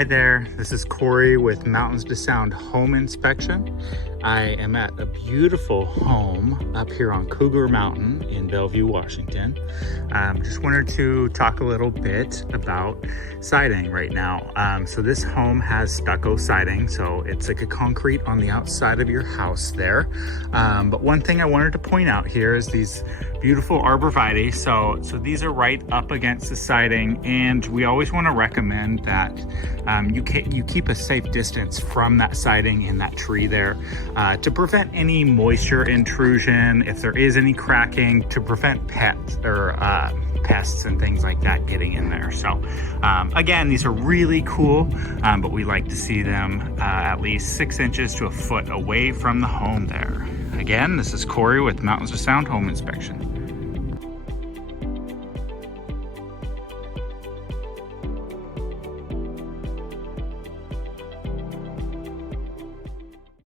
Hi there, this is Cory with Mountains to Sound Home Inspection. I am at a beautiful home up here on Cougar Mountain in Bellevue, Washington. Just wanted to talk a little bit about siding right now. So this home has stucco siding, so it's like a concrete on the outside of your house there. But one thing I wanted to point out here is these beautiful arborvitae. So these are right up against the siding, and we always want to recommend that you keep a safe distance from that siding and that tree there to prevent any moisture intrusion, if there is any cracking, to prevent pests and things like that getting in there. So again, these are really cool, but we like to see them at least 6 inches to a foot away from the home there. Again, this is Cory with Mountains to Sound Home Inspection.